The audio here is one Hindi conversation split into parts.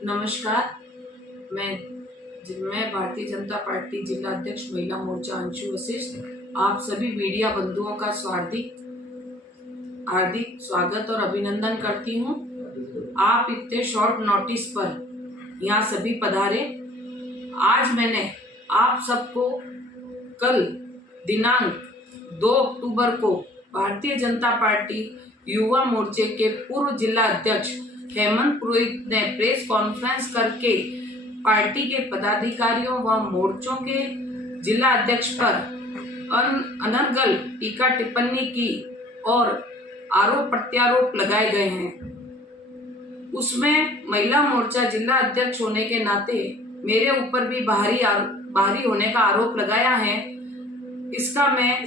नमस्कार। मैं भारतीय जनता पार्टी जिला अध्यक्ष महिला मोर्चा अंशु वशिष्ठ आप सभी मीडिया बंधुओं का हार्दिक स्वागत और अभिनंदन करती हूँ। आप इतने शॉर्ट नोटिस पर यहाँ सभी पधारे। आज मैंने आप सबको कल दिनांक 2 अक्टूबर को भारतीय जनता पार्टी युवा मोर्चे के पूर्व जिला अध्यक्ष हेमंत पुरोहित ने प्रेस कॉन्फ्रेंस करके पार्टी के पदाधिकारियों व मोर्चों के जिला अध्यक्ष पर अनर्गल टीका टिप्पणी की और आरोप प्रत्यारोप लगाए गए हैं। उसमें महिला मोर्चा जिला अध्यक्ष होने के नाते मेरे ऊपर भी बाहरी होने का आरोप लगाया है। इसका मैं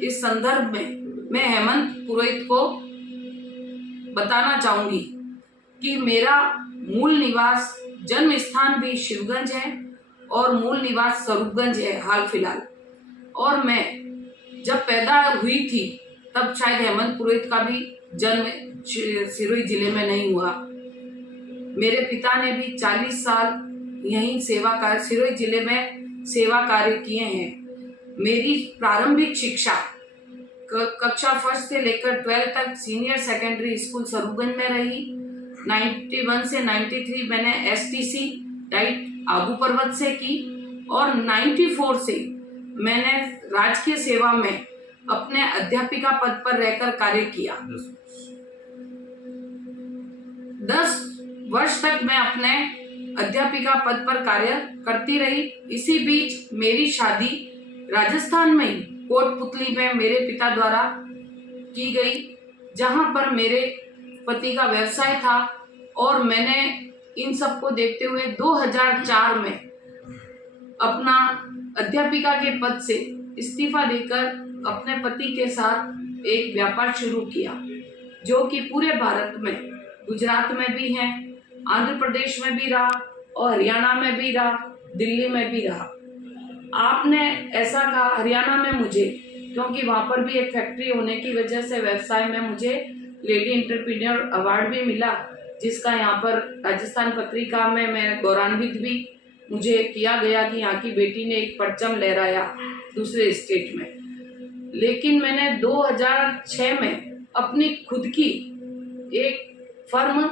इस संदर्भ में मैं हेमंत पुरोहित को बताना चाहूंगी कि मेरा मूल निवास जन्म स्थान भी शिवगंज है और मूल निवास स्वरूपगंज है हाल फिलहाल। और मैं जब पैदा हुई थी तब शायद हेमंत पुरोहित का भी जन्म सिरोही जिले में नहीं हुआ। मेरे पिता ने भी 40 साल यहीं सिरोही जिले में सेवा कार्य किए हैं। मेरी प्रारंभिक शिक्षा कक्षा 1 से लेकर 12 तक सीनियर सेकेंडरी स्कूल स्वरूपगंज में रही। 91 से 93 मैंने STC डाइट आबू पर्वत से की और 94 से मैंने राजकीय सेवा में अपने अध्यापिका पद पर रहकर कार्य किया। 10 वर्ष तक मैं अपने अध्यापिका पद पर कार्य करती रही। इसी बीच मेरी शादी राजस्थान में ही कोटपुतली में मेरे पिता द्वारा की गई, जहां पर मेरे पति का व्यवसाय था। और मैंने इन सब को देखते हुए 2004 में अपना अध्यापिका के पद से इस्तीफा देकर अपने पति के साथ एक व्यापार शुरू किया, जो कि पूरे भारत में गुजरात में भी है, आंध्र प्रदेश में भी रहा और हरियाणा में भी रहा, दिल्ली में भी रहा। आपने ऐसा कहा हरियाणा में मुझे, क्योंकि वहाँ पर भी एक फैक्ट्री होने की वजह से व्यवसाय में मुझे लेडी एंटरप्रेन्योर अवार्ड भी मिला, जिसका यहाँ पर राजस्थान पत्रिका में मैं गौरवान्वित भी मुझे किया गया कि यहाँ की बेटी ने एक परचम लहराया दूसरे स्टेट में। लेकिन मैंने 2006 में अपनी खुद की एक फर्म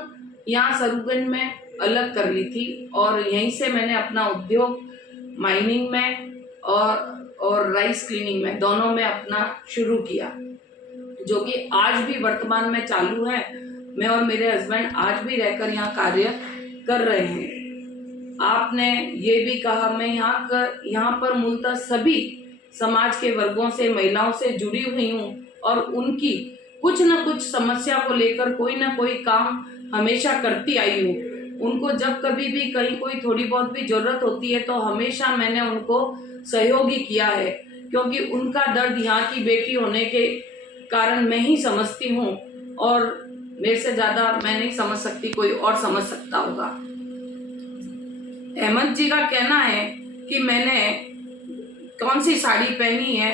यहाँ स्वरूपगंज में अलग कर ली थी और यहीं से मैंने अपना उद्योग माइनिंग में और राइस क्लीनिंग में दोनों में अपना शुरू किया, जो कि आज भी वर्तमान में चालू है। मैं और मेरे हस्बैंड आज भी रहकर यहाँ कार्य कर रहे हैं। आपने ये भी कहा, मैं यहाँ पर मूलतः सभी समाज के वर्गों से महिलाओं से जुड़ी हुई हूँ और उनकी कुछ न कुछ समस्या को लेकर कोई ना कोई काम हमेशा करती आई हूँ। उनको जब कभी भी कहीं कोई थोड़ी बहुत भी जरूरत होती है तो हमेशा मैंने उनको सहयोगी किया है, क्योंकि उनका दर्द यहाँ की बेटी होने के कारण मैं ही समझती हूँ और मेरे से ज़्यादा मैं नहीं समझ सकती, कोई और समझ सकता होगा। हेमंत जी का कहना है कि मैंने कौन सी साड़ी पहनी है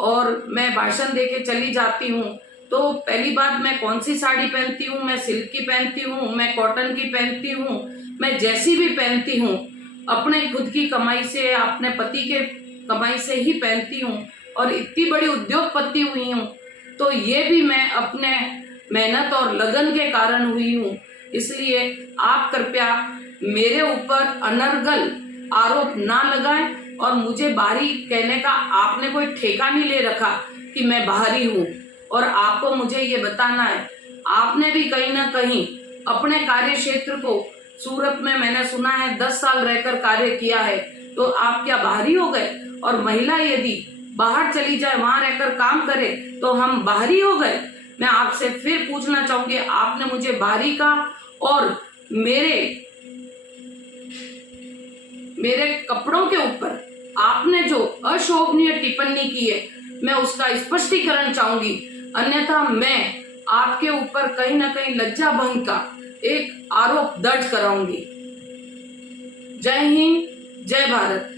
और मैं भाषण देके चली जाती हूँ। तो पहली बात, मैं कौन सी साड़ी पहनती हूँ? मैं सिल्क की पहनती हूँ, मैं कॉटन की पहनती हूँ, मैं जैसी भी पहनती हूँ अपने खुद की कमाई से, अपने पति के कमाई से ही पहनती हूँ और इतनी बड़ी उद्योगपति हुई हूँ तो ये भी मैं अपने मेहनत और लगन के कारण हुई हूँ। इसलिए आप कृपया मेरे ऊपर अनर्गल आरोप ना लगाएं और मुझे बाहरी कहने का आपने कोई ठेका नहीं ले रखा कि मैं बाहरी हूँ। और आपको मुझे ये बताना है, आपने भी कहीं ना कहीं अपने कार्य क्षेत्र को सूरत में मैंने सुना है 10 साल रहकर कार्य किया है, तो आप क्या बाहरी हो गए? और महिला यदि बाहर चली जाए, वहां रहकर काम करे तो हम बाहरी हो गए? मैं आपसे फिर पूछना चाहूंगी, आपने मुझे बाहरी का और मेरे कपड़ों के ऊपर आपने जो अशोभनीय टिप्पणी की है, मैं उसका स्पष्टीकरण चाहूंगी, अन्यथा मैं आपके ऊपर कहीं ना कहीं लज्जा भंग का एक आरोप दर्ज कराऊंगी। जय हिंद, जय भारत।